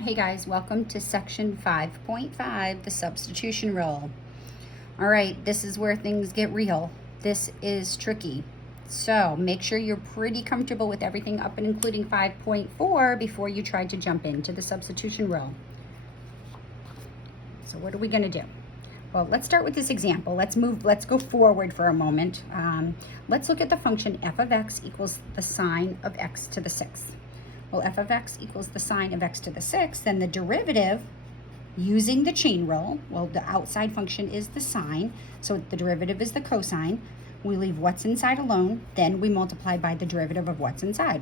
Hey guys, welcome to section 5.5, the substitution rule. All right, this is where things get real. This is tricky. So make sure you're pretty comfortable with everything up and including 5.4 before you try to jump into the substitution rule. So what are we gonna do? Well, let's start with this example. Let's go forward for a moment. Let's look at the function f of x equals the sine of x to the sixth. Well, f of x equals the sine of x to the sixth, then the derivative using the chain rule, well, the outside function is the sine, so the derivative is the cosine. We leave what's inside alone, then we multiply by the derivative of what's inside.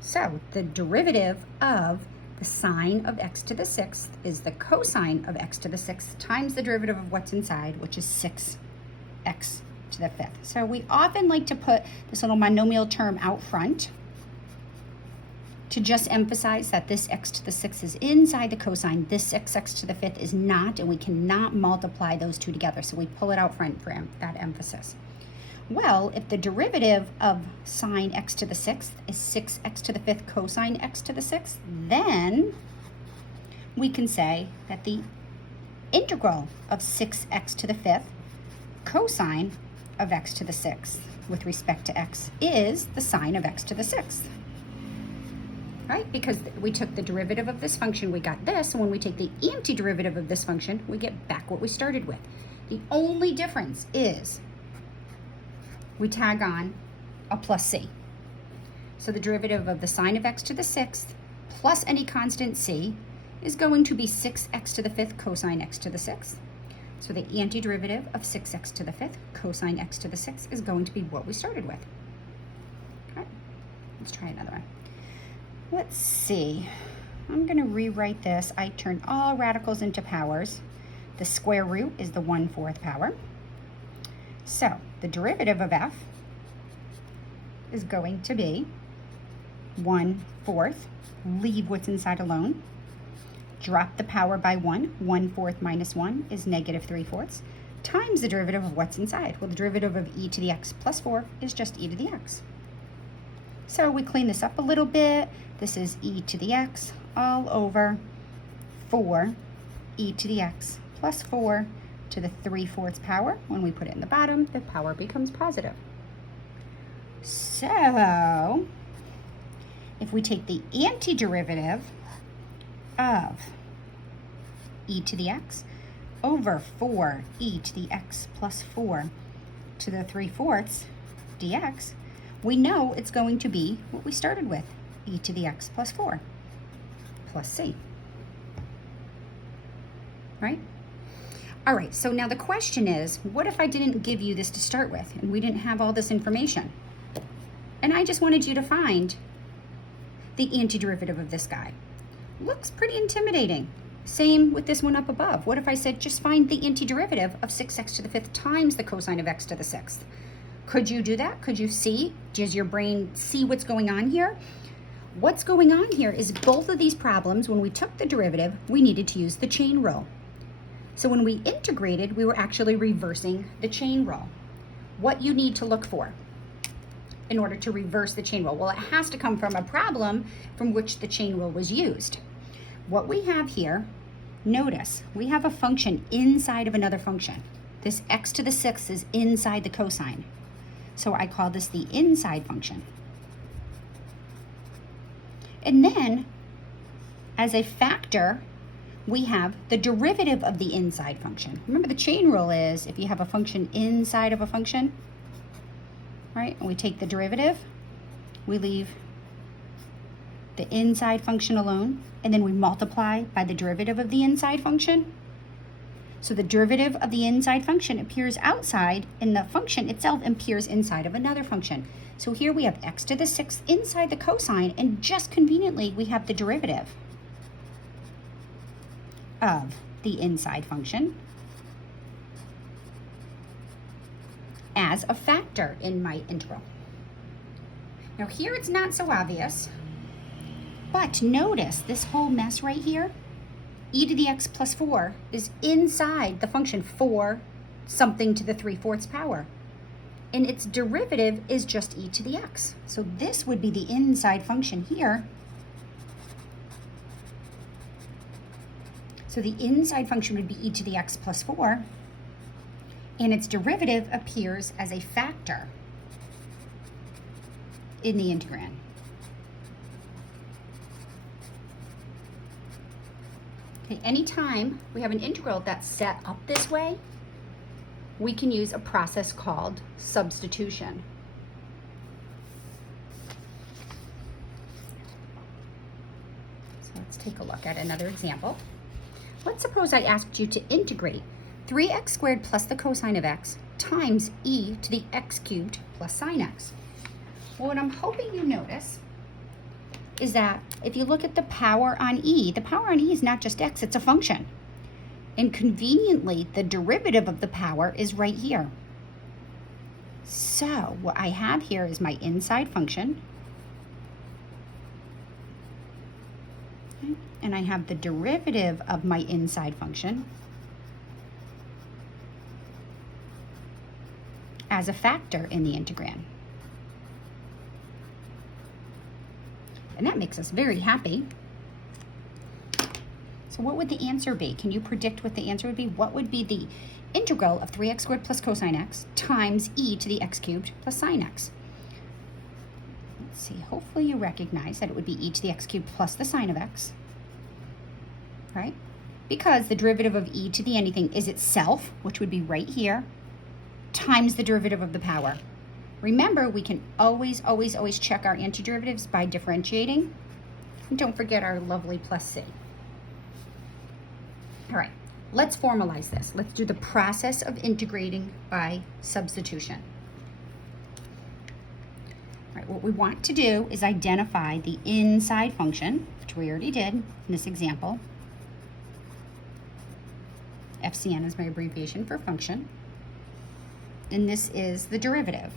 So the derivative of the sine of x to the sixth is the cosine of x to the sixth times the derivative of what's inside, which is 6x to the fifth. So we often like to put this little monomial term out front to just emphasize that this x to the sixth is inside the cosine, this 6x to the fifth is not, and we cannot multiply those two together, so we pull it out front for that emphasis. Well, if the derivative of sine x to the sixth is 6x to the fifth cosine x to the sixth, then we can say that the integral of 6x to the fifth cosine of x to the sixth with respect to x is the sine of x to the sixth. Right? Because we took the derivative of this function, we got this, and when we take the antiderivative of this function, we get back what we started with. The only difference is we tag on a plus c. So the derivative of the sine of x to the sixth plus any constant c is going to be 6x to the fifth cosine x to the sixth. So the antiderivative of 6x to the fifth cosine x to the sixth is going to be what we started with. Okay, let's try another one. Let's see, I'm going to rewrite this. I turn all radicals into powers. The square root is the 1/4 power. So the derivative of f is going to be 1/4. Leave what's inside alone. Drop the power by 1. 1/4 minus 1 is -3/4 times the derivative of what's inside. Well, the derivative of e to the x plus 4 is just e to the x. So we clean this up a little bit. This is e to the x all over 4 e to the x plus 4 to the 3/4 power. When we put it in the bottom, the power becomes positive. So if we take the antiderivative of e to the x over 4 e to the x plus 4 to the 3/4 dx, we know it's going to be what we started with, e to the x plus 4 plus c. Right? All right, so now the question is, what if I didn't give you this to start with and we didn't have all this information? And I just wanted you to find the antiderivative of this guy. Looks pretty intimidating. Same with this one up above. What if I said just find the antiderivative of 6x to the fifth times the cosine of x to the sixth? Could you do that? Could you see? Does your brain see what's going on here? What's going on here is both of these problems, when we took the derivative, we needed to use the chain rule. So when we integrated, we were actually reversing the chain rule. What you need to look for in order to reverse the chain rule? Well, it has to come from a problem from which the chain rule was used. What we have here, notice, we have a function inside of another function. This x to the sixth is inside the cosine. So I call this the inside function. And then, as a factor, we have the derivative of the inside function. Remember, the chain rule is if you have a function inside of a function, right, and we take the derivative, we leave the inside function alone, and then we multiply by the derivative of the inside function. So the derivative of the inside function appears outside, and the function itself appears inside of another function. So here we have x to the sixth inside the cosine, and just conveniently we have the derivative of the inside function as a factor in my integral. Now here it's not so obvious, but notice this whole mess right here. E to the x plus 4 is inside the function 4 something to the 3/4 power. And its derivative is just e to the x. So this would be the inside function here So the inside function would be e to the x plus 4, and its derivative appears as a factor in the integrand. Okay, anytime we have an integral that's set up this way, we can use a process called substitution. So let's take a look at another example. Let's suppose I asked you to integrate 3x squared plus the cosine of x times e to the x cubed plus sine x. Well, what I'm hoping you notice is that if you look at the power on e is not just x, it's a function. And conveniently, the derivative of the power is right here. So what I have here is my inside function. Okay. And I have the derivative of my inside function as a factor in the integrand. And that makes us very happy. So what would the answer be? Can you predict what the answer would be? What would be the integral of 3x squared plus cosine x times e to the x cubed plus sine x? Let's see, hopefully you recognize that it would be e to the x cubed plus the sine of x, right? Because the derivative of e to the anything is itself, which would be right here, times the derivative of the power. Remember, we can always check our antiderivatives by differentiating. And don't forget our lovely plus c. All right, let's formalize this. Let's do the process of integrating by substitution. All right, what we want to do is identify the inside function, which we already did in this example. FCN is my abbreviation for function. And this is the derivative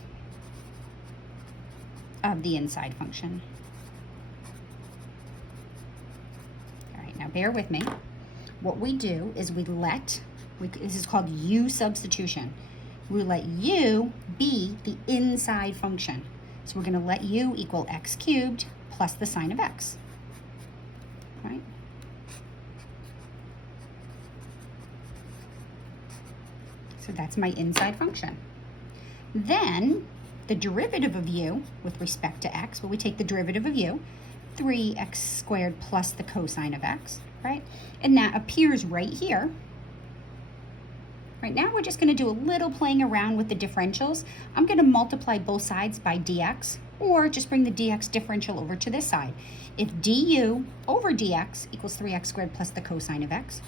of the inside function. All right, now bear with me. What we do is this is called U substitution. We let U be the inside function. So we're going to let U equal x cubed plus the sine of x. Right? So that's my inside function. Then the derivative of U with respect to x, well, we take the derivative of U, 3x squared plus the cosine of x, right? And that appears right here. Right now we're just going to do a little playing around with the differentials. I'm going to multiply both sides by dx, or just bring the dx differential over to this side. If du over dx equals 3x squared plus the cosine of x,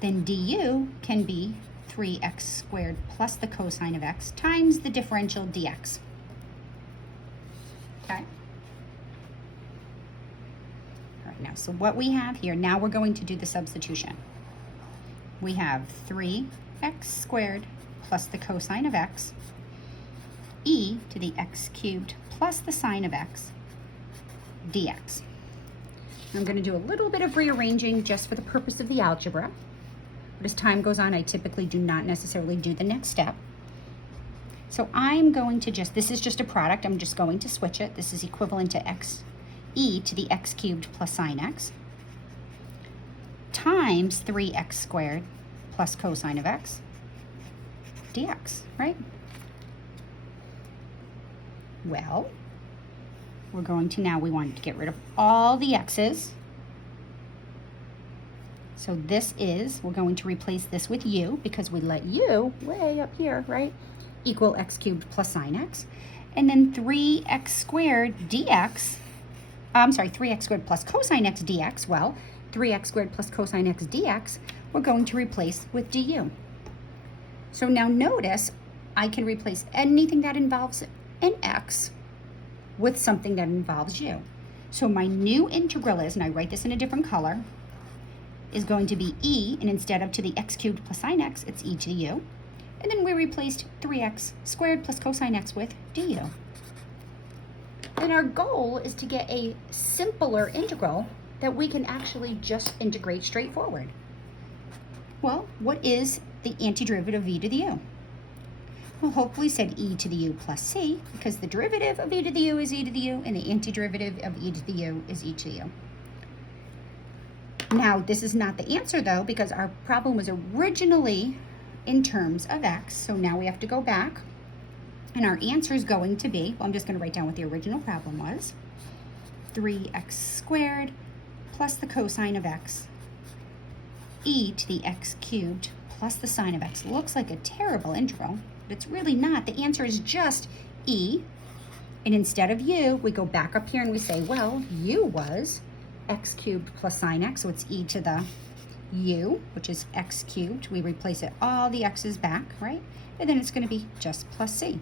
then du can be 3x squared plus the cosine of x times the differential dx. Okay? All right, now, so what we have here, now we're going to do the substitution. We have 3x squared plus the cosine of x, e to the x cubed plus the sine of x, dx. I'm going to do a little bit of rearranging just for the purpose of the algebra. But as time goes on, I typically do not necessarily do the next step. So I'm going to this is just a product, I'm just going to switch it. This is equivalent to e to the x cubed plus sine x times 3x squared plus cosine of x dx, right? Well, we're going to we want to get rid of all the x's. So we're going to replace this with u because we let u way up here, right, equal x cubed plus sine x. And then 3x squared dx, 3x squared plus cosine x dx, well, 3x squared plus cosine x dx, we're going to replace with du. So now notice I can replace anything that involves an x with something that involves u. So my new integral is, and I write this in a different color, is going to be e, and instead of to the x cubed plus sine x, it's e to the u. And then we replaced 3x squared plus cosine x with du. And our goal is to get a simpler integral that we can actually just integrate straightforward. Well, what is the antiderivative of e to the u? Well, hopefully said e to the u plus c, because the derivative of e to the u is e to the u, and the antiderivative of e to the u is e to the u. Now, this is not the answer though, because our problem was originally in terms of x. So now we have to go back, and our answer is going to be, well, I'm just going to write down what the original problem was. 3x squared plus the cosine of x e to the x cubed plus the sine of x. Looks like a terrible integral, but it's really not. The answer is just e. And instead of u, we go back up here and we say, well, u was x cubed plus sine x, so it's e to the u, which is x cubed. We replace it all the x's back, right? And then it's going to be just plus c.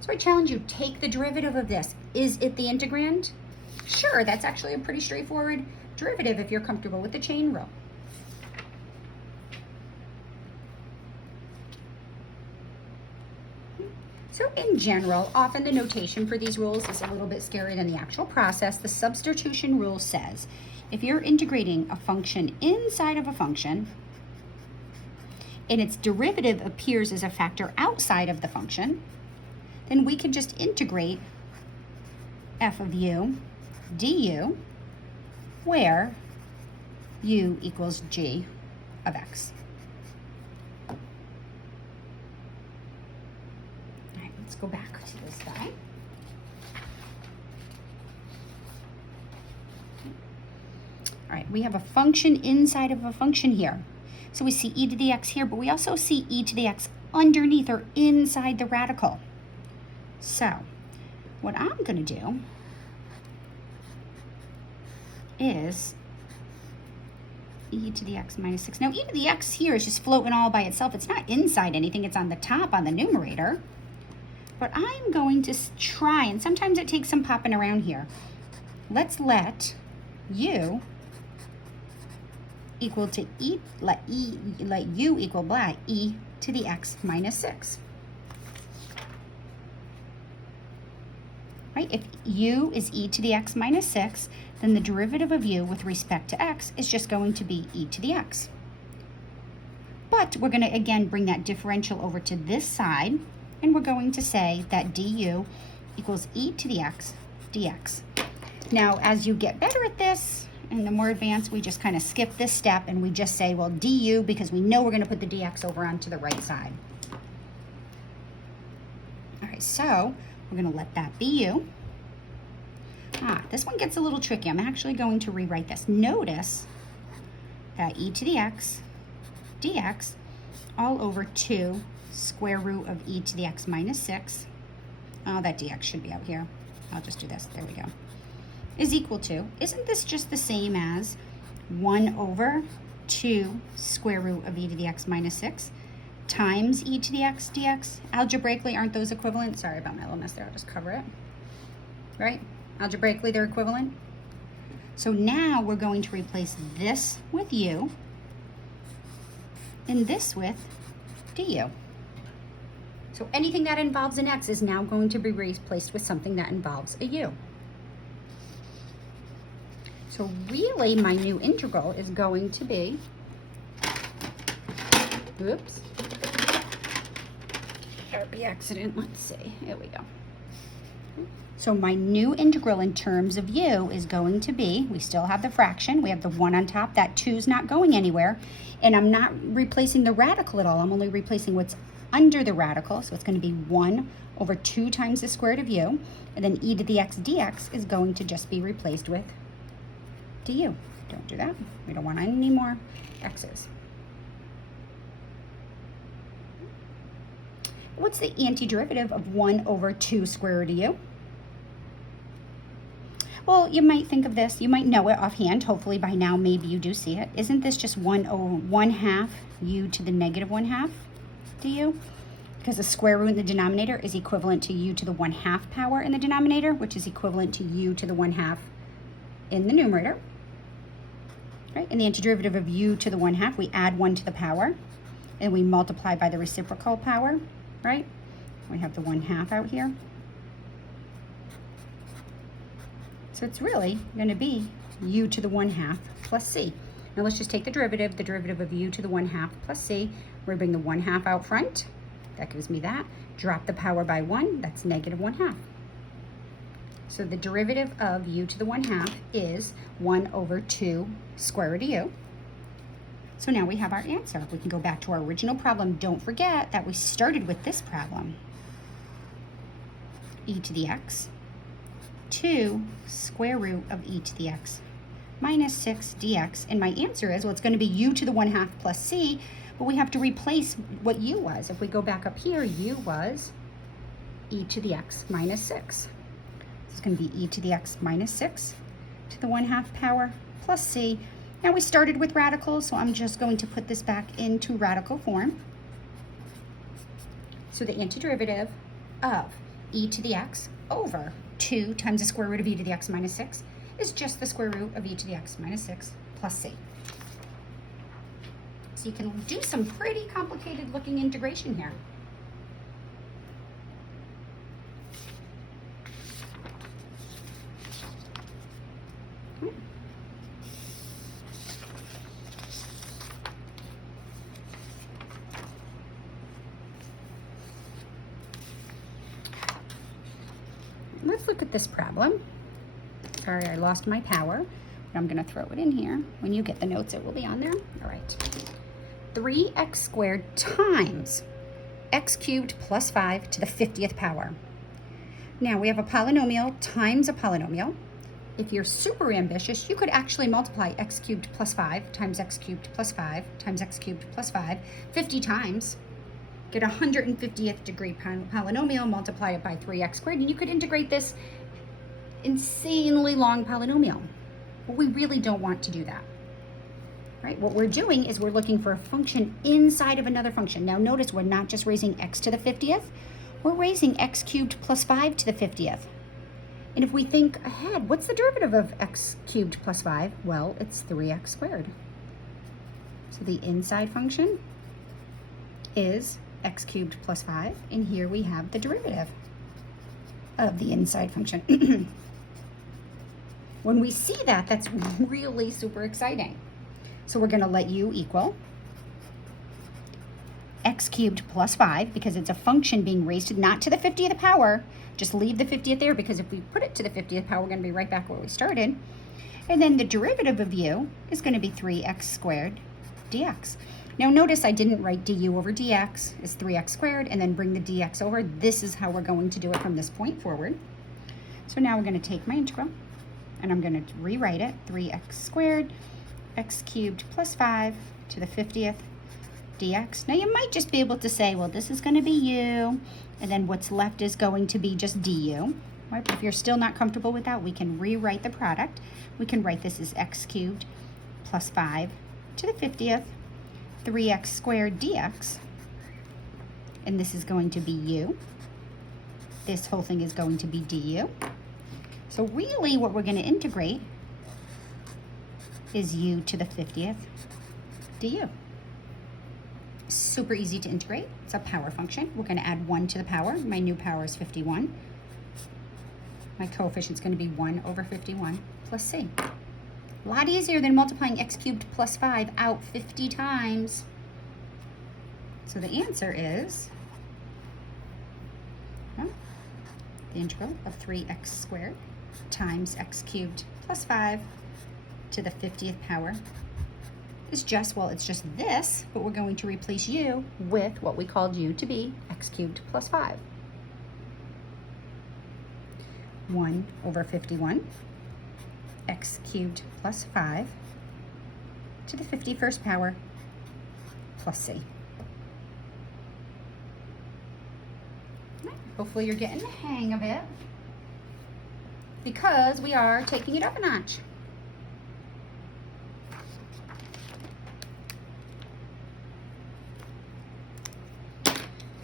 So I challenge you, take the derivative of this. Is it the integrand? Sure, that's actually a pretty straightforward derivative if you're comfortable with the chain rule. So in general, often the notation for these rules is a little bit scarier than the actual process. The substitution rule says, if you're integrating a function inside of a function, and its derivative appears as a factor outside of the function, then we can just integrate f of u du, where u equals g of x. All right, let's go back to this guy. All right, we have a function inside of a function here. So we see e to the x here, but we also see e to the x underneath or inside the radical. So what I'm going to do is e to the x minus 6. Now, e to the x here is just floating all by itself. It's not inside anything. It's on the top on the numerator. But I'm going to try, and sometimes it takes some popping around here. Let's let u equal to let u equal blah, e to the x minus 6. Right? If u is e to the x minus 6, then the derivative of u with respect to x is just going to be e to the x. But we're going to, again, bring that differential over to this side, and we're going to say that du equals e to the x dx. Now, as you get better at this, and the more advanced, we just kind of skip this step, and we just say, well, du, because we know we're going to put the dx over onto the right side. All right, so we're going to let that be u. This one gets a little tricky. I'm actually going to rewrite this. Notice that e to the x dx all over 2 square root of e to the x minus 6. Oh, that dx should be out here. I'll just do this. There we go. Is equal to, isn't this just the same as 1 over 2 square root of e to the x minus 6 times e to the x dx? Algebraically, aren't those equivalent? Sorry about my little mess there. I'll just cover it. Right? Algebraically, they're equivalent. So now we're going to replace this with u and this with du. So anything that involves an x is now going to be replaced with something that involves a u. So really, my new integral is going to be, oops, Sharpie accident, let's see, here we go. So my new integral in terms of u is going to be, we still have the fraction, we have the 1 on top, that 2's not going anywhere, and I'm not replacing the radical at all, I'm only replacing what's under the radical, so it's going to be 1 over 2 times the square root of u, and then e to the x dx is going to just be replaced with du. Don't do that. We don't want any more x's. What's the antiderivative of 1 over 2 square root of u? Well, you might think of this, you might know it offhand, hopefully by now maybe you do see it. Isn't this just 1/2 u to the negative 1/2 du? Because the square root in the denominator is equivalent to u to the 1/2 power in the denominator, which is equivalent to u to the 1/2 in the numerator. Right? And the antiderivative of u to the 1/2, we add 1 to the power, and we multiply by the reciprocal power, right? We have the 1/2 out here. So it's really going to be u to the 1/2 plus c. Now let's just take the derivative of u to the 1/2 plus c. We bring the 1/2 out front. That gives me that. Drop the power by 1. That's negative 1/2. So the derivative of u to the 1/2 is 1 over 2 square root of u. So now we have our answer. We can go back to our original problem. Don't forget that we started with this problem. E to the x, 2 square root of e to the x minus 6 dx. And my answer is, well, it's going to be u to the 1/2 plus c, but we have to replace what u was. If we go back up here, u was e to the x minus 6. It's going to be e to the x minus 6 to the 1/2 power plus c. Now we started with radicals, so I'm just going to put this back into radical form. So the antiderivative of e to the x over 2 times the square root of e to the x minus 6 is just the square root of e to the x minus 6 plus c. So you can do some pretty complicated looking integration here. Let's look at this problem. Sorry, I lost my power, but I'm going to throw it in here. When you get the notes, it will be on there. All right. 3x squared times x cubed plus 5 to the 50th power. Now we have a polynomial times a polynomial. If you're super ambitious, you could actually multiply x cubed plus 5 times x cubed plus 5 times x cubed plus 5 50 times. Get a 150th degree polynomial, multiply it by 3x squared, and you could integrate this insanely long polynomial. But we really don't want to do that, right? What we're doing is we're looking for a function inside of another function. Now notice we're not just raising x to the 50th, we're raising x cubed plus 5 to the 50th. And if we think ahead, what's the derivative of x cubed plus 5? Well, it's 3x squared. So the inside function is x cubed plus 5, and here we have the derivative of the inside function. When we see that, that's really super exciting. So we're going to let u equal x cubed plus 5, because it's a function being raised to not to the 50th power. Just leave the 50th there, because if we put it to the 50th power, we're going to be right back where we started. And then the derivative of u is going to be 3x squared dx. Now notice I didn't write du over dx is 3x squared and then bring the dx over. This is how we're going to do it from this point forward. So now we're going to take my integral and I'm going to rewrite it. 3x squared x cubed plus 5 to the 50th dx. Now you might just be able to say, well, this is going to be u, and then what's left is going to be just du. Right? If you're still not comfortable with that, we can rewrite the product. We can write this as x cubed plus 5 to the 50th 3x squared dx, and this is going to be u. This whole thing is going to be du. So really what we're going to integrate is u to the 50th du. Super easy to integrate. It's a power function. We're going to add 1 to the power. My new power is 51. My coefficient is going to be 1 over 51 plus c. A lot easier than multiplying x cubed plus 5 out 50 times. So the answer is the integral of 3x squared times x cubed plus 5 to the 50th power is just, well, it's just this, but we're going to replace u with what we called u to be x cubed plus 5. 1 over 51. X cubed plus 5 to the 51st power plus c. Hopefully you're getting the hang of it, because we are taking it up a notch.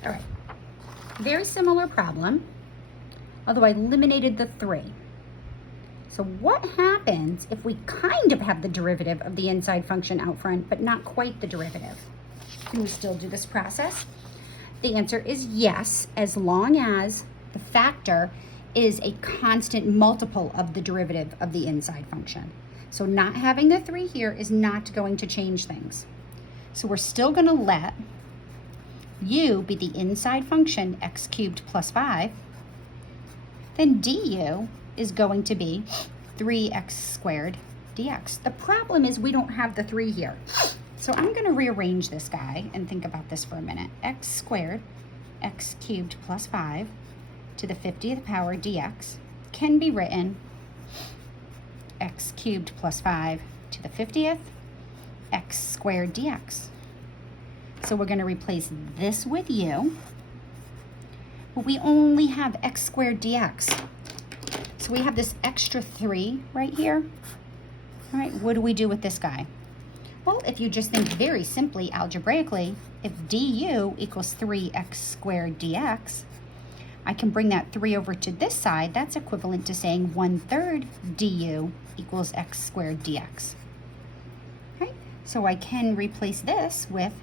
All right, very similar problem, although I eliminated the 3. So what happens if we kind of have the derivative of the inside function out front, but not quite the derivative? Can we still do this process? The answer is yes, as long as the factor is a constant multiple of the derivative of the inside function. So not having the 3 here is not going to change things. So we're still going to let u be the inside function, x cubed plus 5. Then du is going to be 3x squared dx. The problem is we don't have the 3 here. So I'm going to rearrange this guy and think about this for a minute. X squared, x cubed plus 5 to the 50th power dx can be written x cubed plus 5 to the 50th x squared dx. So we're going to replace this with u, but we only have x squared dx. So we have this extra 3 right here. All right, what do we do with this guy? Well, if you just think very simply algebraically, if du equals 3x squared dx, I can bring that 3 over to this side. That's equivalent to saying 1/3 du equals x squared dx. Okay, so I can replace this with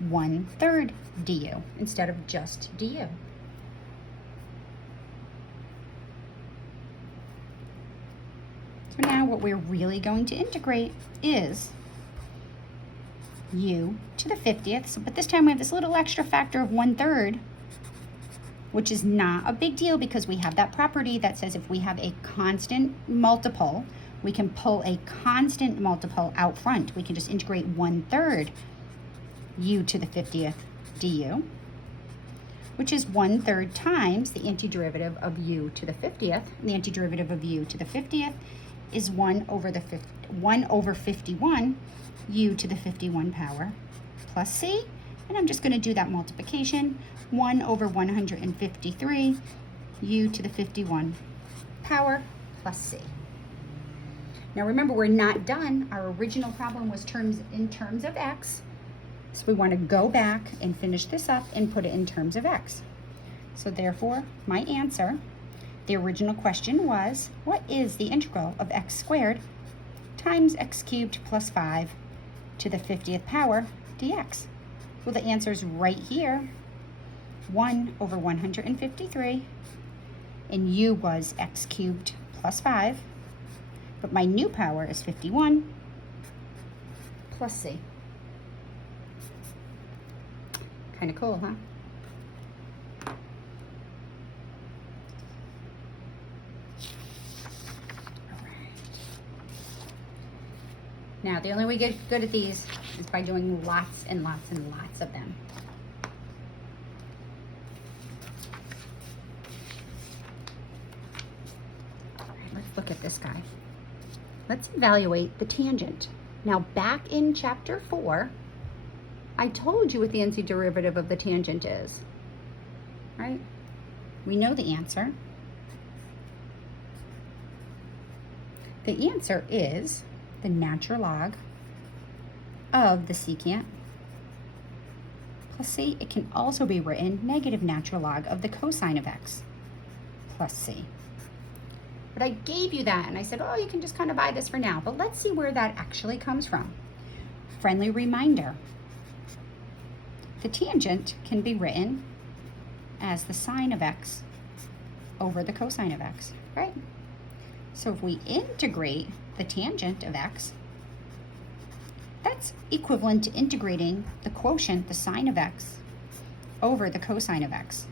1/3 du instead of just du. So now what we're really going to integrate is u to the 50th, but this time we have this little extra factor of 1/3, which is not a big deal because we have that property that says if we have a constant multiple, we can pull a constant multiple out front. We can just integrate 1/3 u to the 50th du, which is 1/3 times the antiderivative of u to the 50th. And the antiderivative of u to the 50th is 1 over 51 u to the 51 power plus c. And I'm just going to do that multiplication. 1 over 153 u to the 51 power plus c. Now remember, we're not done. Our original problem was in terms of x. So we want to go back and finish this up and put it in terms of x. So therefore, my answer, the original question was, what is the integral of x squared times x cubed plus 5 to the 50th power dx? Well, the answer is right here, 1 over 153, and u was x cubed plus 5, but my new power is 51 plus c. Kind of cool, huh? Now, the only way we get good at these is by doing lots and lots and lots of them. All right, let's look at this guy. Let's evaluate the tangent. Now, back in chapter 4, I told you what the antiderivative of the tangent is, right? We know the answer. The answer is the natural log of the secant plus c. It can also be written negative natural log of the cosine of x plus c. But I gave you that and I said, oh, you can just kind of buy this for now. But let's see where that actually comes from. Friendly reminder. The tangent can be written as the sine of x over the cosine of x, right? So if we integrate the tangent of x, that's equivalent to integrating the quotient, the sine of x, over the cosine of x.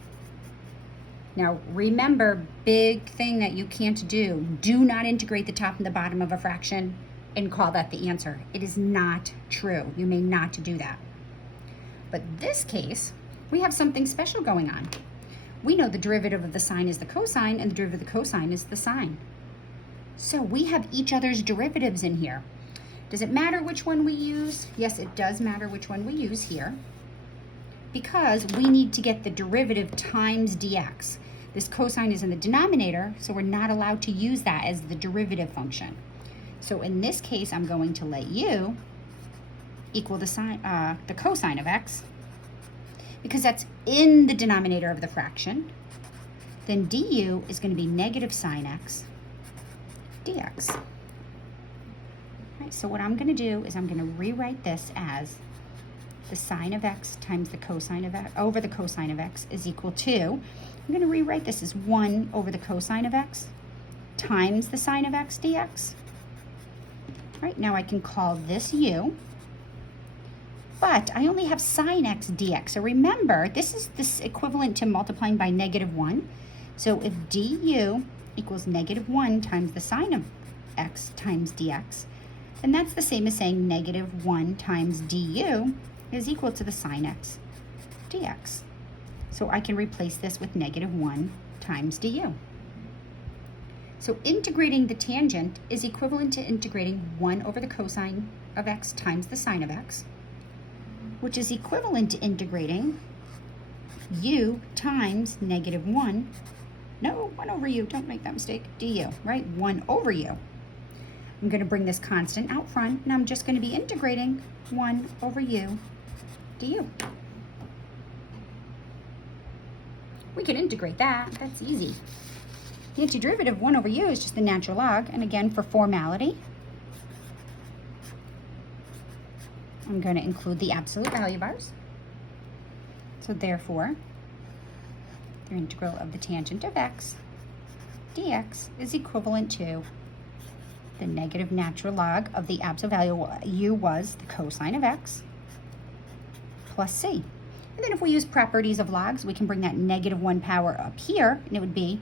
Now remember, big thing that you can't do, do not integrate the top and the bottom of a fraction and call that the answer. It is not true. You may not do that. But this case, we have something special going on. We know the derivative of the sine is the cosine, and the derivative of the cosine is the sine. So we have each other's derivatives in here. Does it matter which one we use? Yes, it does matter which one we use here, because we need to get the derivative times dx. This cosine is in the denominator, so we're not allowed to use that as the derivative function. So in this case, I'm going to let u equal the cosine of x, because that's in the denominator of the fraction. Then du is going to be negative sine x dx. Right, so what I'm going to do is I'm going to rewrite this as the sine of x times the cosine of x over the cosine of x is equal to, I'm going to rewrite this as 1 over the cosine of x times the sine of x dx. Right, now I can call this u, but I only have sine x dx. So remember, this is equivalent to multiplying by -1. So if du equals -1 times the sine of x times dx, and that's the same as saying -1 times du is equal to the sine x dx. So I can replace this with -1 times du. So integrating the tangent is equivalent to integrating 1 over the cosine of x times the sine of x, which is equivalent to integrating u times -1, no, 1 over u, don't make that mistake, du, right? 1 over u. I'm going to bring this constant out front, and I'm just going to be integrating 1 over u du. We can integrate that, that's easy. The antiderivative of 1 over u is just the natural log, and again, for formality, I'm going to include the absolute value bars. So therefore, the integral of the tangent of x dx is equivalent to the negative natural log of the absolute value u was the cosine of x plus c. And then if we use properties of logs, we can bring that -1 power up here, and it would be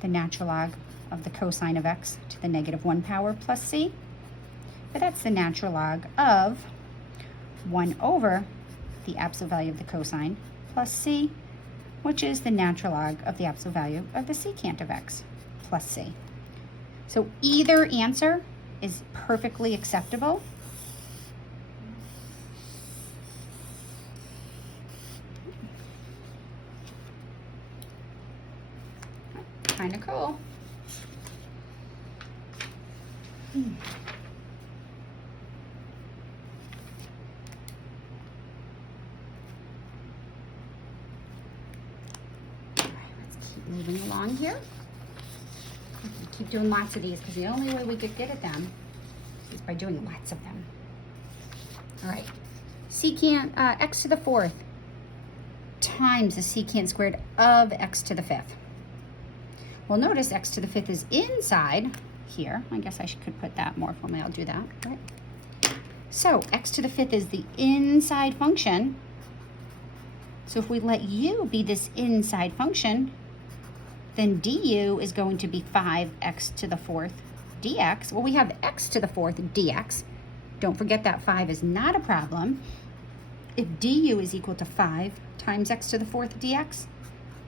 the natural log of the cosine of x to the -1 power plus c. But that's the natural log of 1 over the absolute value of the cosine plus c, which is the natural log of the absolute value of the secant of x plus c. So either answer is perfectly acceptable. Kind of cool. Moving along here. Keep doing lots of these because the only way we get good at them is by doing lots of them. All right, secant x to the 4th times the secant squared of x to the 5th. Well, notice x to the 5th is inside here. I guess I could put that more formally. I'll do that, right? So x to the 5th is the inside function. So if we let u be this inside function, then du is going to be 5x to the 4th dx. Well, we have x to the 4th dx. Don't forget that 5 is not a problem. If du is equal to 5 times x to the 4th dx,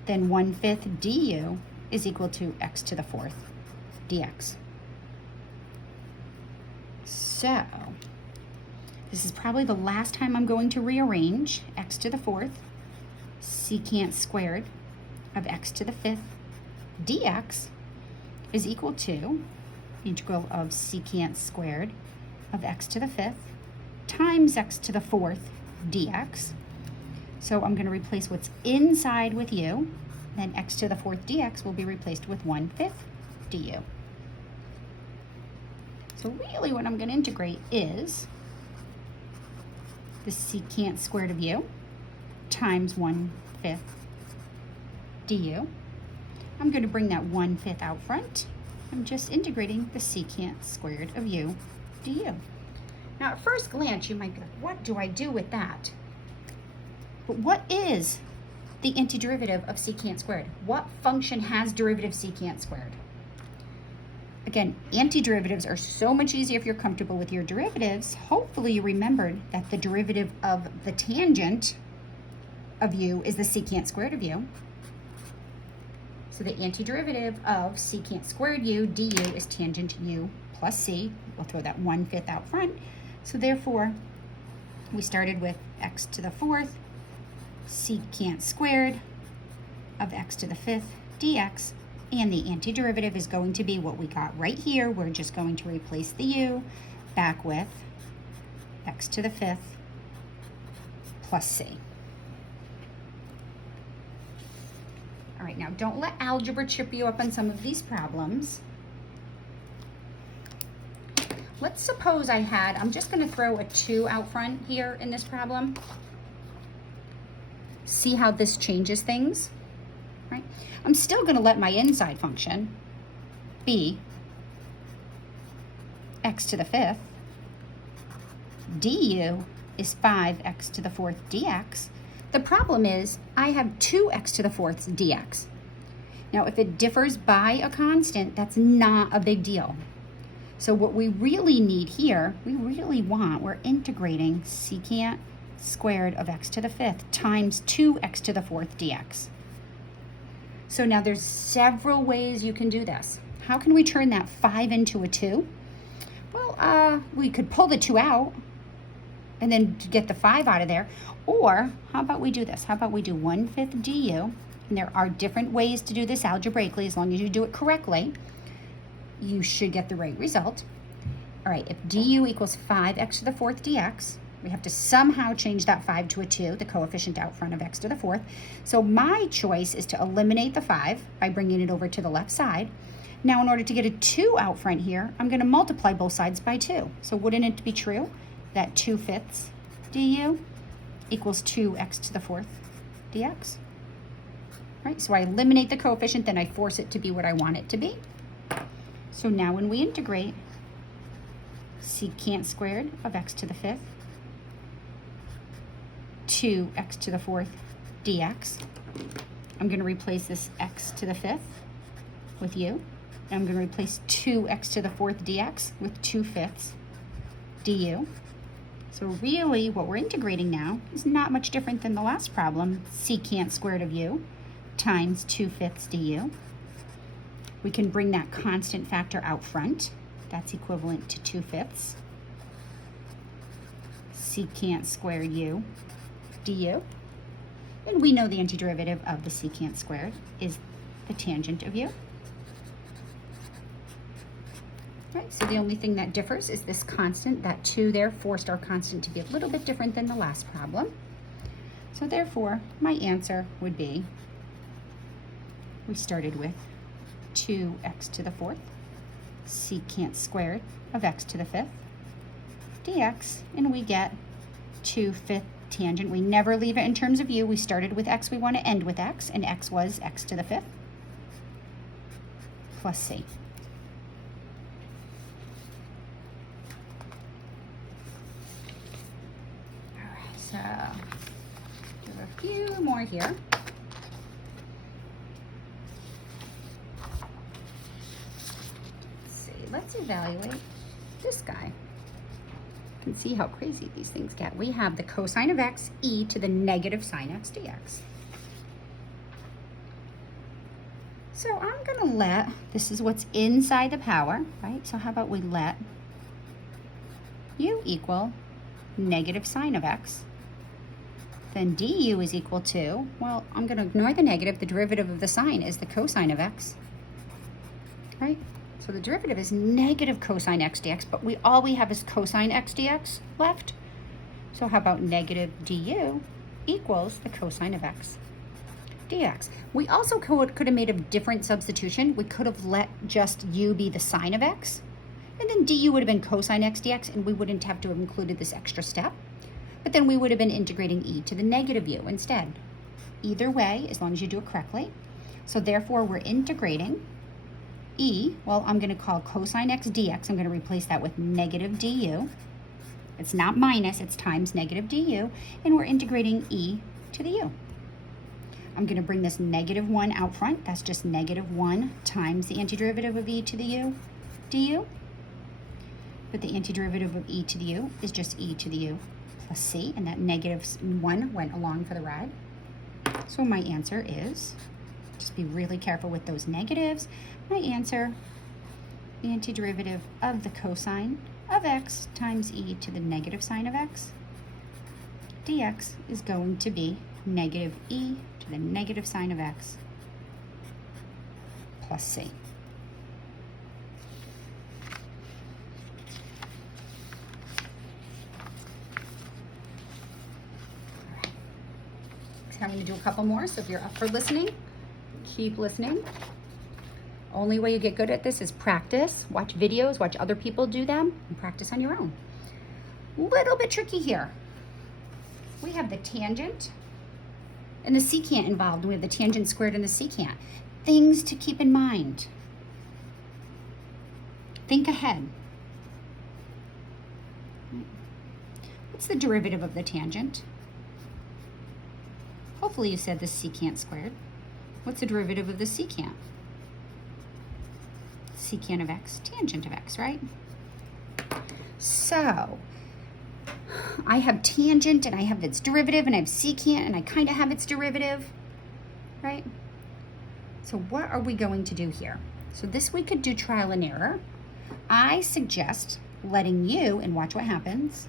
then 1/5 du is equal to x to the 4th dx. So this is probably the last time I'm going to rearrange x to the 4th secant squared of x to the 5th dx is equal to integral of secant squared of x to the 5th times x to the 4th dx. So I'm going to replace what's inside with u, then x to the 4th dx will be replaced with 1/5 du. So really what I'm going to integrate is the secant squared of u times 1/5 du. I'm going to bring that 1/5 out front. I'm just integrating the secant squared of u du. Now at first glance you might go, what do I do with that? But what is the antiderivative of secant squared? What function has derivative secant squared? Again, antiderivatives are so much easier if you're comfortable with your derivatives. Hopefully you remembered that the derivative of the tangent of u is the secant squared of u. So the antiderivative of secant squared u du is tangent u plus c. We'll throw that 1/5 out front. So therefore, we started with x to the 4th secant squared of x to the 5th dx, and the antiderivative is going to be what we got right here. We're just going to replace the u back with x to the 5th plus c. All right, now don't let algebra trip you up on some of these problems. Let's suppose I'm just going to throw a 2 out front here in this problem. See how this changes things, right? I'm still going to let my inside function be x to the 5th. du is 5x to the 4th dx. The problem is I have 2x to the 4th dx. Now, if it differs by a constant, that's not a big deal. So what we really need here, we're integrating secant squared of x to the 5th times 2x to the 4th dx. So now there's several ways you can do this. How can we turn that 5 into a 2? Well, we could pull the 2 out and then get the 5 out of there. Or how about we do this? How about we do 1/5 du? And there are different ways to do this algebraically. As long as you do it correctly, you should get the right result. All right, if du equals 5x to the 4th dx, we have to somehow change that 5 to a 2, the coefficient out front of x to the 4th. So my choice is to eliminate the 5 by bringing it over to the left side. Now, in order to get a 2 out front here, I'm going to multiply both sides by 2. So wouldn't it be true that 2/5 du equals 2x to the 4th dx? Right, so I eliminate the coefficient, then I force it to be what I want it to be. So now when we integrate secant squared of x to the 5th, 2x to the 4th dx, I'm going to replace this x to the 5th with u. And I'm going to replace 2x to the 4th dx with 2/5 du. So really what we're integrating now is not much different than the last problem, secant squared of u times 2/5 du. We can bring that constant factor out front. That's equivalent to 2/5 secant squared u du. And we know the antiderivative of the secant squared is the tangent of u. Right, so the only thing that differs is this constant. That 2 there forced our constant to be a little bit different than the last problem. So therefore, my answer would be, we started with 2x to the 4th secant squared of x to the 5th dx, and we get 2/5 tangent. We never leave it in terms of u. We started with x, we want to end with x, and x was x to the 5th plus c. All right, so give a few more here. Let's evaluate this guy. You can see how crazy these things get. We have the cosine of x e to the negative sine x dx. So I'm going to let, this is what's inside the power, right? So how about we let u equal negative sine of x. Then du is equal to, well, I'm going to ignore the negative. The derivative of the sine is the cosine of x, right? So the derivative is negative cosine x dx, but all we have is cosine x dx left. So how about negative du equals the cosine of x dx? We also could have made a different substitution. We could have let just u be the sine of x, and then du would have been cosine x dx, and we wouldn't have to have included this extra step. But then we would have been integrating e to the negative u instead. Either way, as long as you do it correctly. So therefore, we're integrating e, well, I'm going to call cosine x dx. I'm going to replace that with negative du. It's not minus, it's times negative du. And we're integrating e to the u. I'm going to bring this negative 1 out front. That's just negative 1 times the antiderivative of e to the u du. But the antiderivative of e to the u is just e to the u plus c. And that negative 1 went along for the ride. So my answer is, just be really careful with those negatives. My answer, the antiderivative of the cosine of x times e to the negative sine of x dx is going to be negative e to the negative sine of x plus c. All right. So I'm going to do a couple more, so if you're up for listening, keep listening. Only way you get good at this is practice. Watch videos, watch other people do them, and practice on your own. Little bit tricky here. We have the tangent and the secant involved. We have the tangent squared and the secant. Things to keep in mind. Think ahead. What's the derivative of the tangent? Hopefully you said the secant squared. What's the derivative of the secant? Secant of x, tangent of x, right? So I have tangent and I have its derivative, and I have secant and I kind of have its derivative, right? So what are we going to do here? So this we could do trial and error. I suggest letting you, and watch what happens,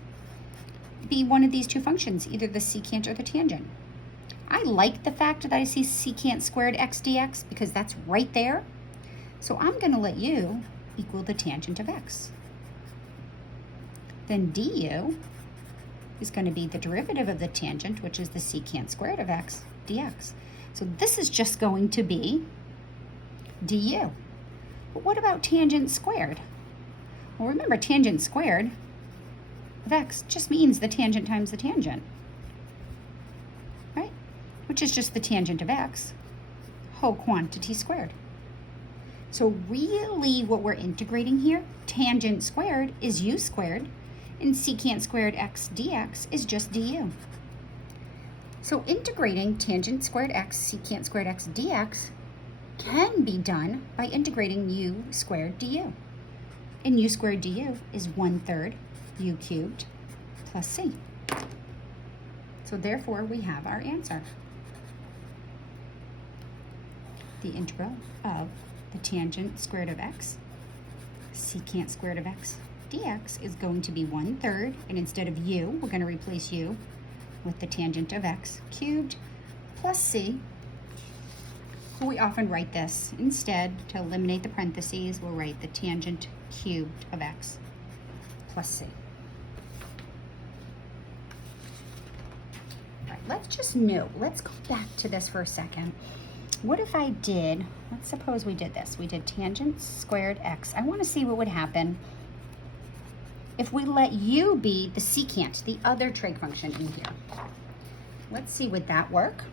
be one of these two functions, either the secant or the tangent. I like the fact that I see secant squared x dx because that's right there. So I'm going to let u equal the tangent of x. Then du is going to be the derivative of the tangent, which is the secant squared of x dx. So this is just going to be du. But what about tangent squared? Well, remember, tangent squared of x just means the tangent times the tangent, right? Which is just the tangent of x, whole quantity squared. So really what we're integrating here, tangent squared is u squared, and secant squared x dx is just du. So integrating tangent squared x, secant squared x dx can be done by integrating u squared du. And u squared du is 1/3 u cubed plus c. So therefore we have our answer. The integral of the tangent squared of x, secant squared of x dx is going to be 1/3, and instead of u, we're going to replace u with the tangent of x cubed plus c. So we often write this. Instead, to eliminate the parentheses, we'll write the tangent cubed of x plus c. All right, let's go back to this for a second. What if I did, let's suppose we did this. We did tangent squared x. I want to see what would happen if we let u be the secant, the other trig function in here. Let's see, would that work?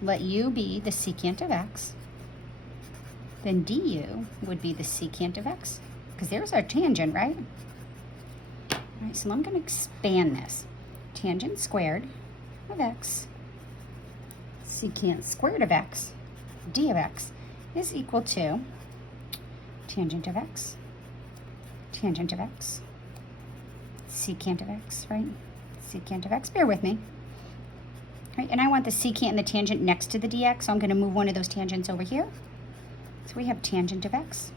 Let u be the secant of x. Then du would be the secant of x, because there's our tangent, right? All right, so I'm going to expand this. Tangent squared of x, secant squared of x, d of x, is equal to tangent of x, secant of x, right? Secant of x, bear with me. Right, and I want the secant and the tangent next to the dx, so I'm going to move one of those tangents over here. So we have tangent of x,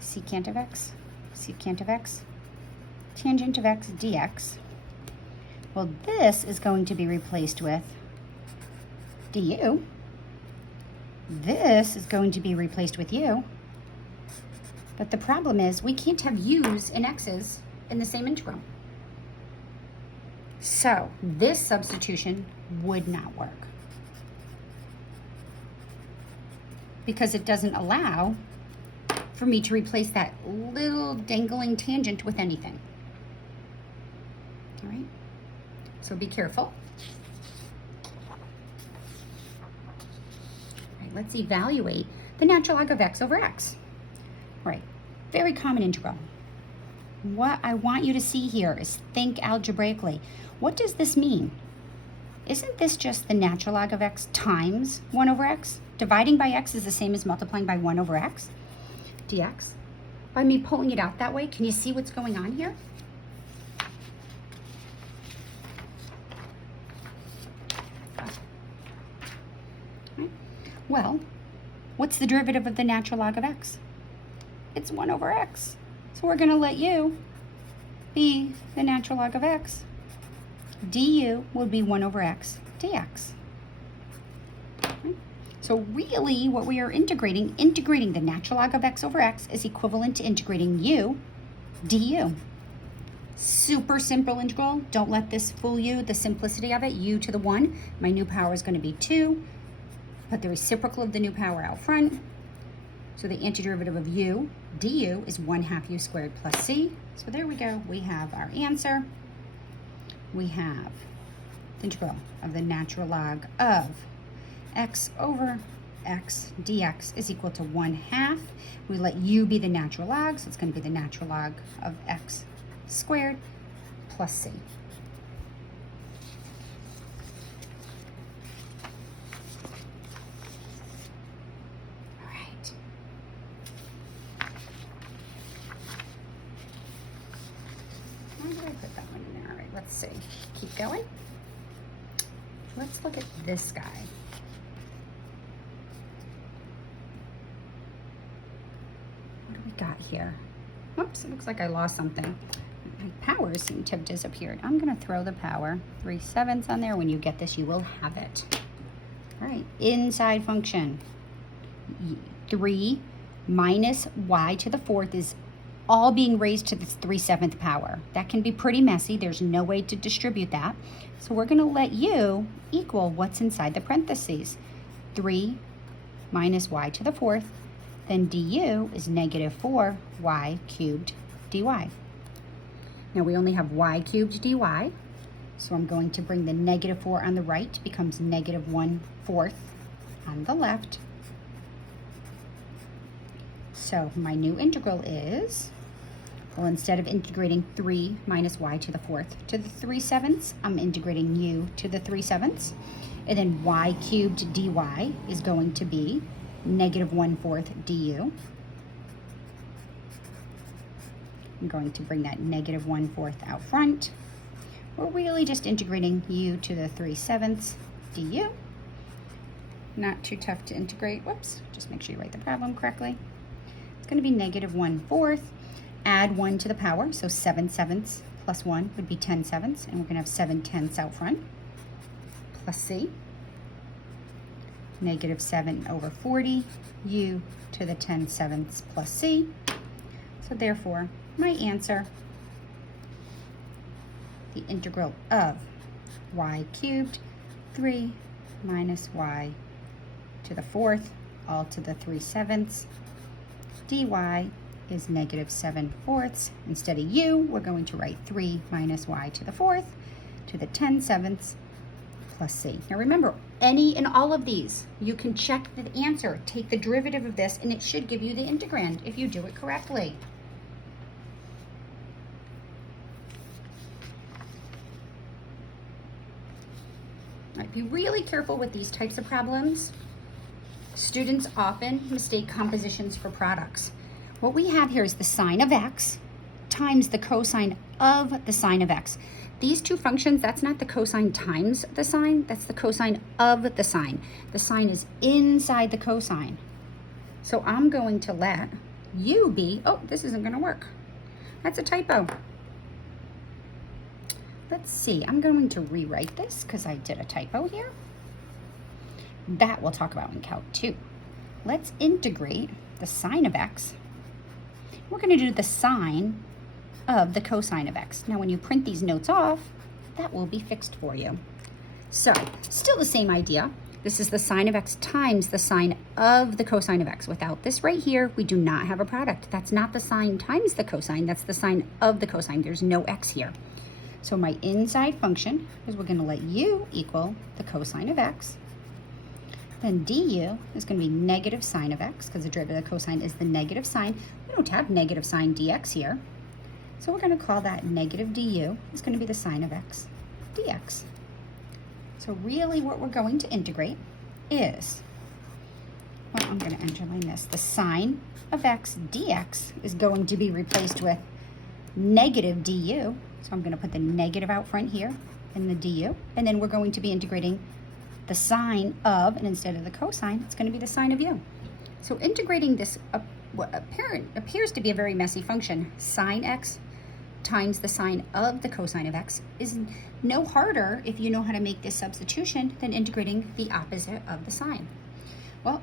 secant of x, secant of x, tangent of x dx. Well, this is going to be replaced with du. This is going to be replaced with u. But the problem is we can't have u's and x's in the same integral. So this substitution would not work because it doesn't allow for me to replace that little dangling tangent with anything. All right, so be careful. All right, let's evaluate the natural log of x over x. All right, very common integral. What I want you to see here is think algebraically. What does this mean? Isn't this just the natural log of x times 1 over x? Dividing by x is the same as multiplying by 1 over x dx. By me pulling it out that way, can you see what's going on here? Right. Well, what's the derivative of the natural log of x? It's 1 over x. So we're going to let u be the natural log of x. Du will be 1 over x dx. Okay. So really what we are integrating the natural log of x over x is equivalent to integrating u du. Super simple integral. Don't let this fool you, the simplicity of it. U to the 1. My new power is going to be 2. Put the reciprocal of the new power out front. So the antiderivative of u, du, is 1/2 u squared plus c. So there we go. We have our answer. We have the integral of the natural log of x over x dx is equal to 1/2. We let u be the natural log, so it's going to be the natural log of x squared plus c. put that one in there. All right, let's see. Keep going. Let's look at this guy. What do we got here? Whoops, it looks like I lost something. My powers seem to have disappeared. I'm gonna throw the power. 3/7 on there. When you get this, you will have it. All right, inside function. 3 minus y to the 4th is all being raised to the 3/7 power. That can be pretty messy. There's no way to distribute that. So we're gonna let u equal what's inside the parentheses. 3 minus y to the 4th, then du is negative 4y cubed dy. Now we only have y cubed dy, so I'm going to bring the negative 4 on the right, becomes negative 1/4 on the left. So my new integral is, well, instead of integrating 3 minus y to the 4th to the 3/7, I'm integrating u to the 3/7. And then y cubed dy is going to be negative 1/4 du. I'm going to bring that negative 1/4 out front. We're really just integrating u to the 3/7 du. Not too tough to integrate. Whoops, just make sure you write the problem correctly. It's going to be negative 1/4. Add 1 to the power, so 7/7 plus 1 would be 10/7, and we're going to have 7/10 out front, plus c. Negative 7/40, u to the 10/7 plus c. So therefore, my answer, the integral of y cubed 3 minus y to the 4th, all to the 3/7, dy is negative 7/4. Instead of u, we're going to write 3 minus y to the 4th to the 10/7 plus c. Now remember, any and all of these, you can check the answer, take the derivative of this, and it should give you the integrand if you do it correctly. All right, be really careful with these types of problems. Students often mistake compositions for products. What we have here is the sine of x times the cosine of the sine of x. These two functions, that's not the cosine times the sine, that's the cosine of the sine. The sine is inside the cosine. So I'm going to let u be, oh, this isn't going to work. That's a typo. Let's see, I'm going to rewrite this because I did a typo here. That we'll talk about in Calc 2. Let's integrate the sine of x. We're going to do the sine of the cosine of x. Now when you print these notes off, that will be fixed for you. So, still the same idea. This is the sine of x times the sine of the cosine of x. Without this right here, we do not have a product. That's not the sine times the cosine, that's the sine of the cosine. There's no x here. So my inside function is we're going to let u equal the cosine of x. Then du is going to be negative sine of x, because the derivative of the cosine is the negative sine. We don't have negative sine dx here. So we're going to call that negative du is going to be the sine of x dx. So really what we're going to integrate is, well, I'm going to underline this. The sine of x dx is going to be replaced with negative du. So I'm going to put the negative out front here in the du. And then we're going to be integrating the sine of, and instead of the cosine, it's going to be the sine of u. So integrating this, what appears to be a very messy function, sine x times the sine of the cosine of x, is no harder if you know how to make this substitution than integrating the opposite of the sine. Well,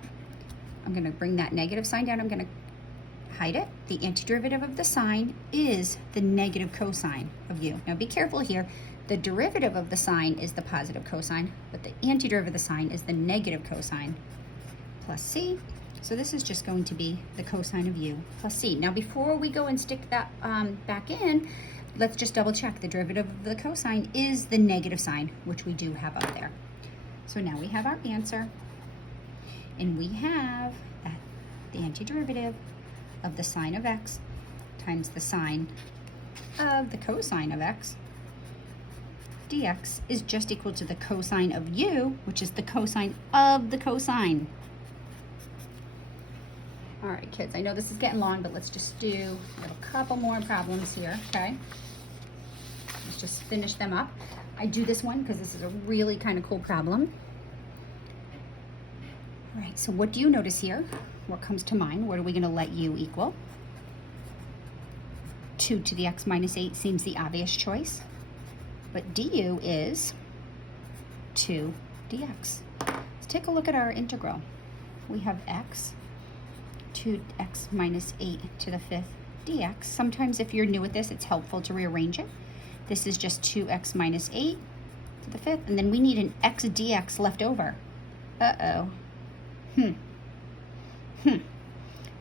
I'm going to bring that negative sign down. I'm going to hide it. The antiderivative of the sine is the negative cosine of u. Now be careful here. The derivative of the sine is the positive cosine, but the antiderivative of the sine is the negative cosine plus c. So this is just going to be the cosine of u plus c. Now before we go and stick that back in, let's just double check. The derivative of the cosine is the negative sign, which we do have up there. So now we have our answer, and we have that the antiderivative of the sine of x times the sine of the cosine of x dx is just equal to the cosine of u, which is the cosine of the cosine. All right, kids, I know this is getting long, but let's just do a couple more problems here, okay? just finish them up. I do this one because this is a really kind of cool problem. All right, so what do you notice here? What comes to mind? What are we going to let u equal? 2 to the x minus 8 seems the obvious choice, but du is 2 dx. Let's take a look at our integral. We have x, 2x minus 8 to the 5th dx. Sometimes if you're new at this, it's helpful to rearrange it. This is just 2x minus 8 to the 5th, and then we need an x dx left over. Uh-oh.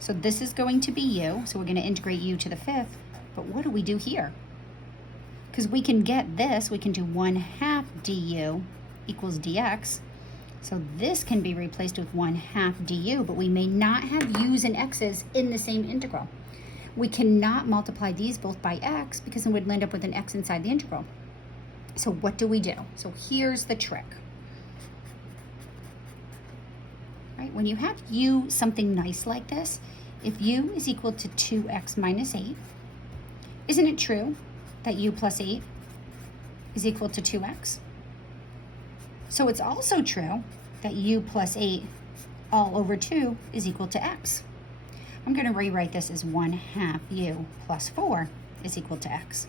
So this is going to be u, so we're going to integrate u to the 5th, but what do we do here? Because we can get this, we can do 1/2 du equals dx. So this can be replaced with 1/2 du, but we may not have u's and x's in the same integral. We cannot multiply these both by x because then we'd end up with an x inside the integral. So what do we do? So here's the trick. Right, when you have u something nice like this, if u is equal to 2x minus 8, isn't it true that u plus 8 is equal to 2x? So it's also true that u plus 8 all over 2 is equal to x. I'm going to rewrite this as 1/2 u plus 4 is equal to x.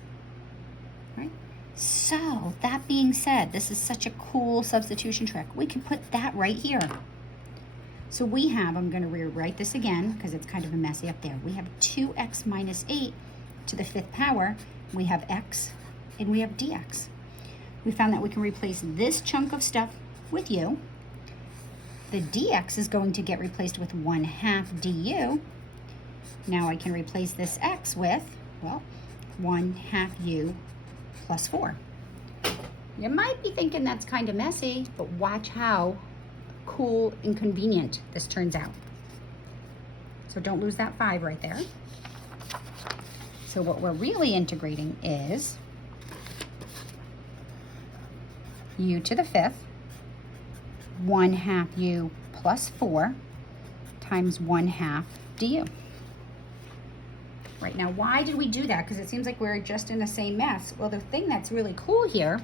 Right? So that being said, this is such a cool substitution trick. We can put that right here. So we have, I'm going to rewrite this again because it's kind of a messy up there. We have 2x minus 8 to the 5th power. We have x and we have dx. We found that we can replace this chunk of stuff with u. The dx is going to get replaced with 1/2 du. Now I can replace this x with, well, 1/2 u plus 4. You might be thinking that's kind of messy, but watch how cool and convenient this turns out. So don't lose that 5 right there. So what we're really integrating is u to the 5th, 1/2 u plus 4 times 1/2 du. Right, now why did we do that? Because it seems like we're just in the same mess. Well, the thing that's really cool here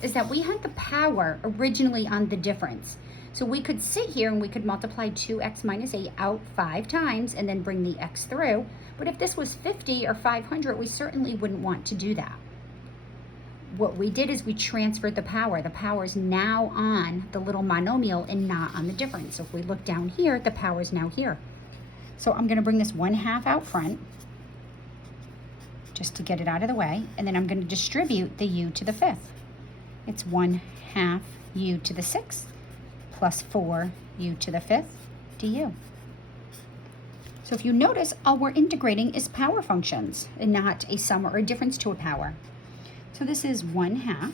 is that we had the power originally on the difference. So we could sit here and we could multiply 2x minus 8 out 5 times and then bring the x through. But if this was 50 or 500, we certainly wouldn't want to do that. What we did is we transferred the power. The power is now on the little monomial and not on the difference. So if we look down here, the power is now here. So I'm going to bring this 1/2 out front just to get it out of the way. And then I'm going to distribute the u to the 5th. It's 1/2 u to the 6th plus 4 u to the 5th du. So if you notice, all we're integrating is power functions and not a sum or a difference to a power. So this is 1/2.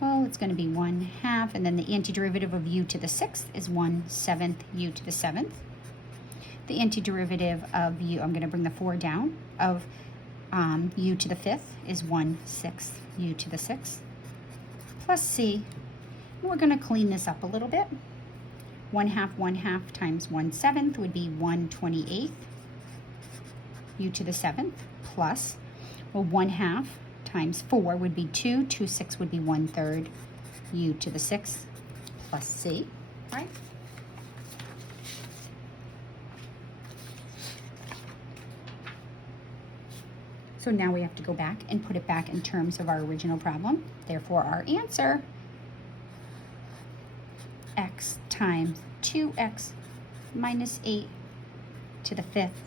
Well, it's going to be 1/2, and then the antiderivative of u to the 6th is 1/7 u to the 7th. The antiderivative of u, I'm going to bring the 4 down, of u to the 5th is 1/6 u to the 6th plus c. And we're going to clean this up a little bit. 1/2 times 1/7 would be 1/28 u to the 7th plus, well, 1/2 times 4 would be 2. 2/6 would be 1/3 u to the 6th plus c, right? So now we have to go back and put it back in terms of our original problem. Therefore, our answer, x times 2x minus 8 to the 5th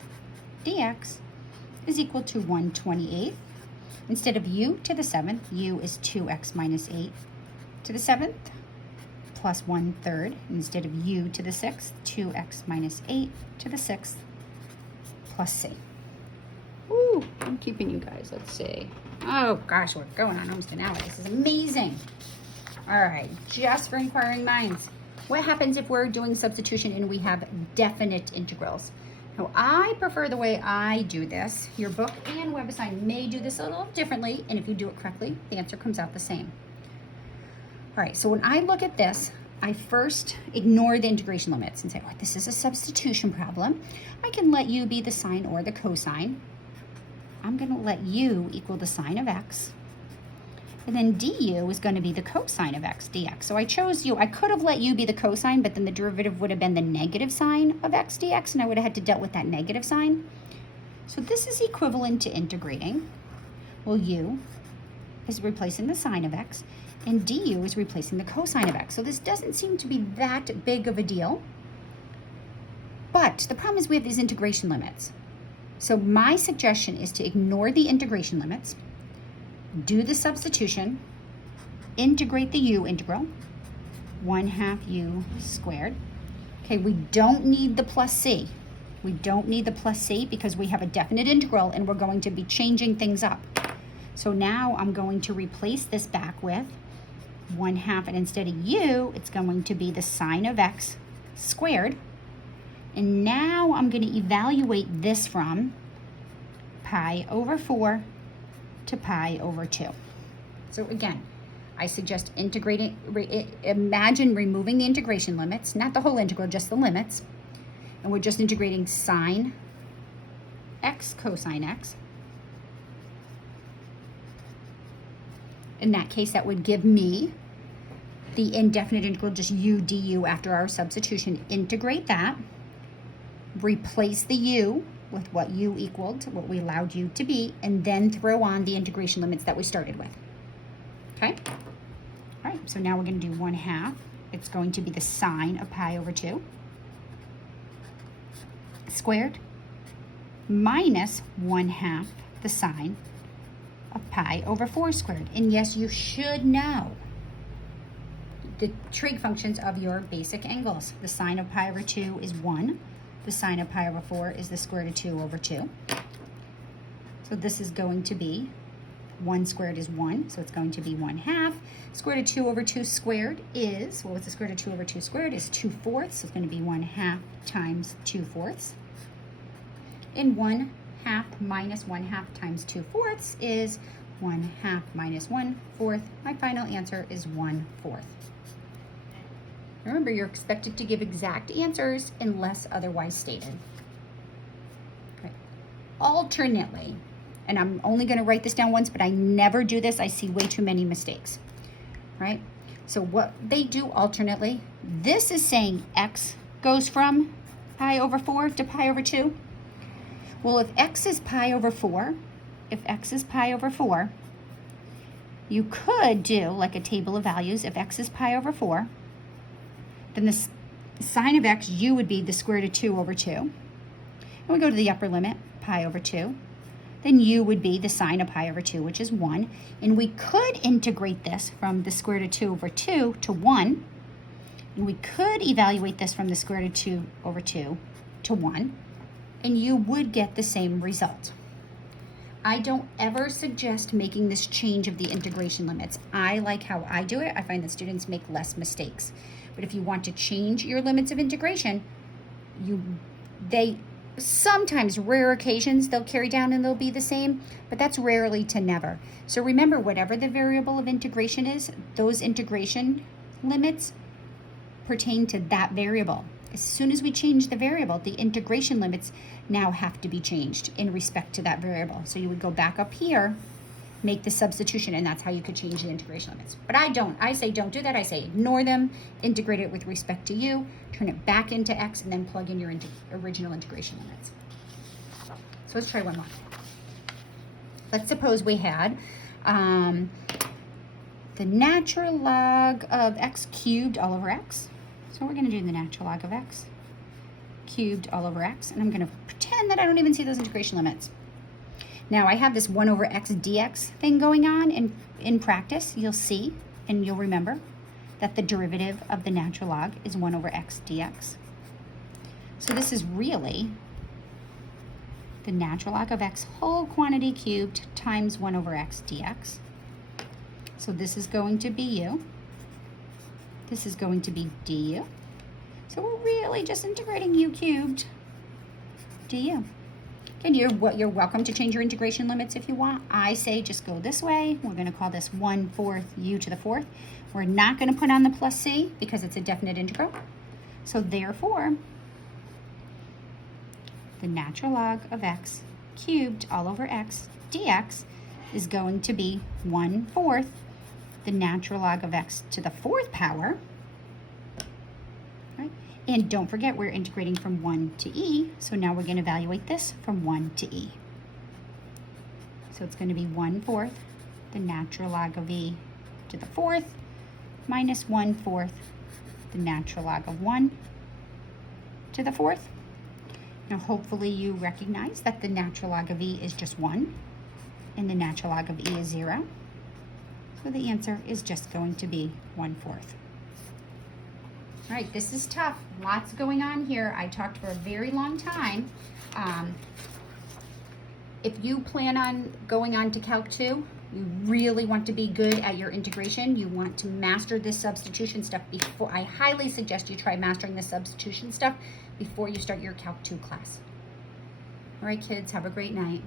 dx is equal to 1/28. Instead of u to the 7th, u is 2x minus 8 to the 7th plus 1/3. Instead of u to the 6th, 2x minus 8 to the 6th plus c. Ooh, I'm keeping you guys. Let's see. Oh gosh, we're going on almost an hour. This is amazing. All right, just for inquiring minds. What happens if we're doing substitution and we have definite integrals? Now, I prefer the way I do this. Your book and WebAssign may do this a little differently, and if you do it correctly, the answer comes out the same. All right, so when I look at this, I first ignore the integration limits and say, oh, this is a substitution problem. I can let u be the sine or the cosine. I'm going to let u equal the sine of x. And then du is going to be the cosine of x dx. So I chose u. I could have let u be the cosine, but then the derivative would have been the negative sign of x dx, and I would have had to deal with that negative sign. So this is equivalent to integrating. Well, u is replacing the sine of x, and du is replacing the cosine of x. So this doesn't seem to be that big of a deal. But the problem is we have these integration limits. So my suggestion is to ignore the integration limits, do the substitution, integrate the u integral, 1/2 u squared. Okay, we don't need the plus c. We don't need the plus c because we have a definite integral and we're going to be changing things up. So now I'm going to replace this back with 1/2, and instead of u, it's going to be the sine of x squared. And now I'm going to evaluate this from pi over 4 to pi over 2. So again, I suggest integrating, imagine removing the integration limits, not the whole integral, just the limits. And we're just integrating sine x cosine x. In that case, that would give me the indefinite integral, just u du after our substitution. Integrate that, replace the u with what u equaled, what we allowed u to be, and then throw on the integration limits that we started with. Okay? All right, so now we're going to do 1/2. It's going to be the sine of pi over 2 squared minus 1/2 the sine of pi over 4 squared. And yes, you should know the trig functions of your basic angles. The sine of pi over 2 is 1. The sine of pi over 4 is the square root of 2 over 2. So this is going to be 1 squared is 1, so it's going to be 1/2. Square root of 2 over 2 squared is, well, what's the square root of 2 over 2 squared is 2/4, so it's going to be 1/2 times 2/4. And 1/2 minus 1/2 times 2/4 is 1/2 minus 1/4. My final answer is 1/4. Remember, you're expected to give exact answers unless otherwise stated. Okay. Alternately, and I'm only going to write this down once, but I never do this. I see way too many mistakes, right? So what they do alternately, this is saying x goes from pi over 4 to pi over 2. Well, if x is pi over 4, you could do like a table of values. If x is pi over 4, then the sine of x, u would be the square root of 2 over 2. And we go to the upper limit, pi over 2. Then u would be the sine of pi over 2, which is 1. And we could integrate this from the square root of 2 over 2 to 1. And we could evaluate this from the square root of 2 over 2 to 1. And you would get the same result. I don't ever suggest making this change of the integration limits. I like how I do it. I find that students make less mistakes. But if you want to change your limits of integration, they sometimes, rare occasions, they'll carry down and they'll be the same, but that's rarely to never. So remember, whatever the variable of integration is, those integration limits pertain to that variable. As soon as we change the variable, the integration limits now have to be changed in respect to that variable. So you would go back up here, make the substitution, and that's how you could change the integration limits. But I don't. I say don't do that. I say ignore them, integrate it with respect to u, turn it back into x, and then plug in your original integration limits. So let's try one more. Let's suppose we had the natural log of x cubed all over x. So we're going to do the natural log of x cubed all over x, and I'm going to pretend that I don't even see those integration limits. Now I have this 1 over x dx thing going on, and in practice you'll see and you'll remember that the derivative of the natural log is 1 over x dx. So this is really the natural log of x whole quantity cubed times 1 over x dx. So this is going to be u. This is going to be du. So we're really just integrating u cubed du. And you're welcome to change your integration limits if you want. I say just go this way. We're going to call this 1/4 u to the 4th. We're not going to put on the plus c because it's a definite integral. So therefore, the natural log of x cubed all over x dx is going to be 1/4 the natural log of x to the 4th power. Right? And don't forget, we're integrating from 1 to e, so now we're going to evaluate this from 1 to e. So it's going to be 1/4 the natural log of e to the 4th minus 1/4 the natural log of 1 to the 4th. Now hopefully you recognize that the natural log of e is just 1 and the natural log of e is 0. So the answer is just going to be 1/4. All right, this is tough. Lots going on here. I talked for a very long time. If you plan on going on to Calc 2, you really want to be good at your integration. You want to master this substitution stuff before. I highly suggest you try mastering the substitution stuff before you start your Calc 2 class. All right, kids, have a great night.